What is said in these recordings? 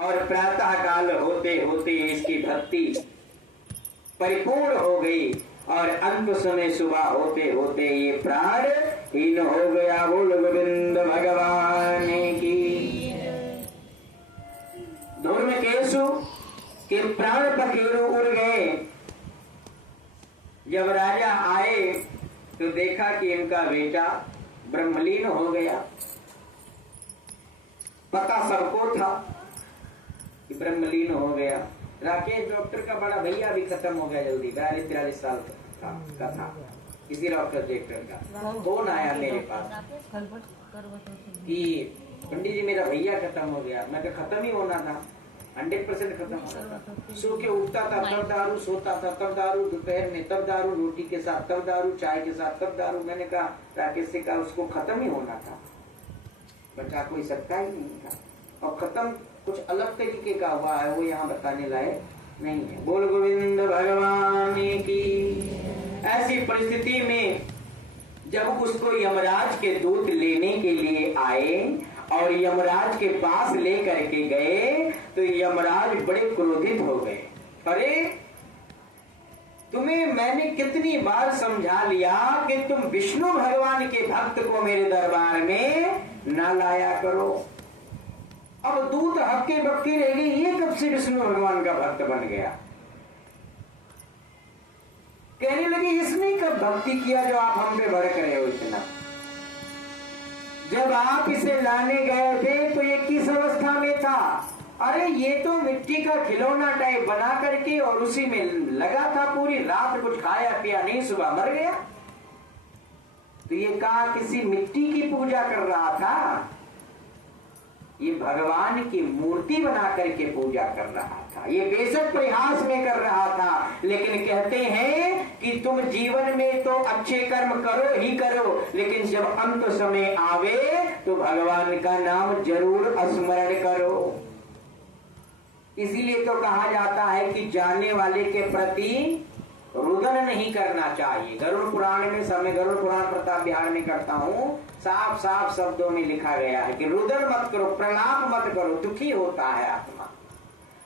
और प्रातः काल होते होते इसकी भक्ति परिपूर्ण हो गई और अंत समय सुबह होते होते ये प्राण हीन हो गया। बोल गोविंद भगवान की। धूम्रकेतु के प्राण पखेरु उड़ गए। जब राजा आए तो देखा कि इनका बेटा ब्रह्मलीन हो गया। पता सबको था कि ब्रह्मलीन हो गया। राकेश डॉक्टर का बड़ा भैया भी खत्म हो गया जल्दी, 42-43 साल का था। किसी डॉक्टर का फोन आया मेरे पास कि पंडित जी मेरा भैया खत्म हो गया। मैं कहा खत्म ही होना था, 100% खत्म होना था। सो के उठता था तब दारू, सोता था तब दारू, दोपहर में तब दारू, रोटी के साथ तब दारू, चाय के साथ तब दारू। मैंने कहा राकेश से कहा उसको खत्म ही होना था, बचा कोई सकता ही नहीं था। और खत्म कुछ अलग तरीके का हुआ है, वो यहाँ बताने लायक नहीं है। बोल गोविंद भगवान की। ऐसी परिस्थिति में जब उसको यमराज के दूत लेने के लिए आए और यमराज के पास लेकर के गए तो यमराज बड़े क्रोधित हो गए। अरे तुम्हें मैंने कितनी बार समझा लिया कि तुम विष्णु भगवान के भक्त को मेरे दरबार में ना लाया करो। अब दूत हक्के बक्के रह गई, ये कब से विष्णु भगवान का भक्त बन गया। कहने लगी इसने कब भक्ति किया जो आप हम पे भड़क रहे हो इतना। जब आप इसे लाने गए थे तो ये किस अवस्था में था। अरे ये तो मिट्टी का खिलौना टाइप बना करके और उसी में लगा था पूरी रात, कुछ खाया पिया नहीं, सुबह मर गया। तो ये कहा किसी मिट्टी की पूजा कर रहा था, ये भगवान की मूर्ति बना करके पूजा कर रहा था। ये बेशक प्रयास में कर रहा था, लेकिन कहते हैं कि तुम जीवन में तो अच्छे कर्म करो ही करो, लेकिन जब अंत समय आवे तो भगवान का नाम जरूर स्मरण करो। इसीलिए तो कहा जाता है कि जाने वाले के प्रति रुदन नहीं करना चाहिए। गरुड़ पुराण में, समय गरुड़ पुराण प्रताप बिहार में करता हूँ, साफ साफ शब्दों में लिखा गया है कि रुदन मत करो, प्रलाप मत करो, दुखी होता है आत्मा।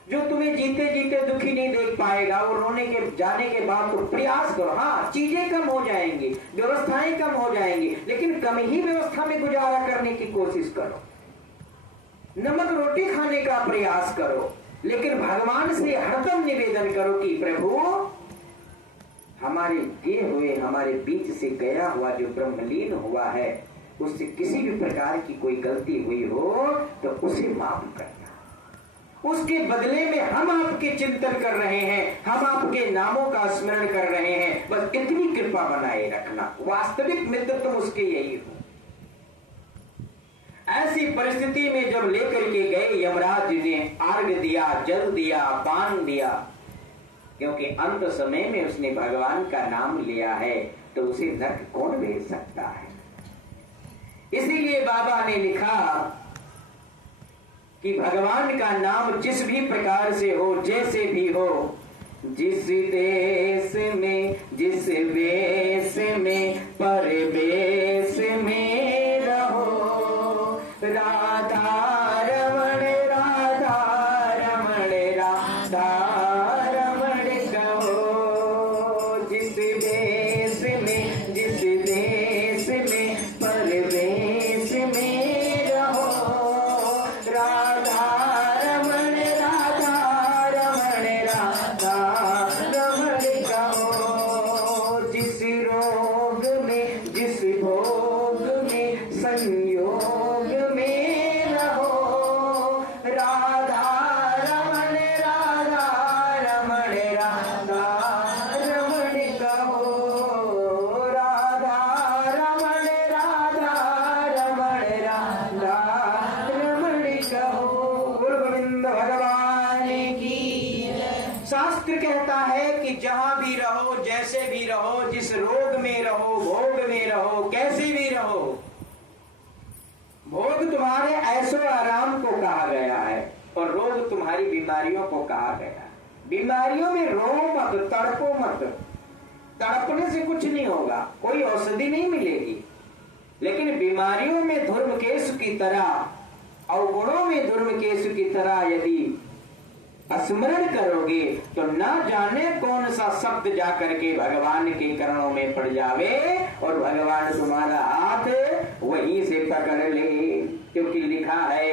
जो तुम्हें जीते जीते दुखी नहीं देख पाएगा वो रोने के जाने के बाद तो प्रयास करो। हाँ, चीजें कम हो जाएंगी, व्यवस्थाएं कम हो जाएंगी, लेकिन कम ही व्यवस्था में गुजारा करने की कोशिश करो। नमक रोटी खाने का प्रयास करो, लेकिन भगवान से हरदम निवेदन करो कि प्रभु हमारे दिए हुए, हमारे बीच से गया हुआ जो ब्रह्मलीन हुआ है, उससे किसी भी प्रकार की कोई गलती हुई हो तो उसे माफ करना। उसके बदले में हम आपके चिंतन कर रहे हैं, हम आपके नामों का स्मरण कर रहे हैं, बस इतनी कृपा बनाए रखना। वास्तविक मित्र तुम उसके यही हो। ऐसी परिस्थिति में जब लेकर के गए, यमराज ने अर्घ दिया, जल दिया, पान दिया, क्योंकि अंत समय में उसने भगवान का नाम लिया है तो उसे नरक कौन भेज सकता है। इसीलिए बाबा ने लिखा कि भगवान का नाम जिस भी प्रकार से हो, जैसे भी हो, जिस देश में, जिस वेश में, परवेश में रहो, राधा रमण, राधा रमण, राधा रमण कहो। जिस देश में, जिस देश में, परवेश में रहो, राधा रमण, राधा रमण, राधा रमण कहो। जिस रोग में, जिस भोग में, संयोग में रहो, राधा रमण, राधा रमण, राधा रमण कहो। राधा रमण, राधा रमण, राधा रमण कहो। बोल गोविंद भगवान की। शास्त्र कहता है कि जहां भी रहो, जैसे भी रहो, जिस रोग में रहो, भोग में रहो, कैसे भी रहो, भोग तुम्हारे ऐशो आराम को कहा गया है और रोग तुम्हारी बीमारियों को कहा गया है। बीमारियों में रो मत, तड़पो मत। तड़पने से कुछ नहीं होगा, कोई औषधि नहीं मिलेगी, लेकिन बीमारियों में धूम्रकेतु की तरह, अवगुणों में धूम्रकेतु की तरह यदि स्मरण करोगे तो न जाने कौन सा शब्द जा करके भगवान के चरणों में पड़ जावे और भगवान तुम्हारा हाथ वहीं से पकड़ ले। क्योंकि लिखा है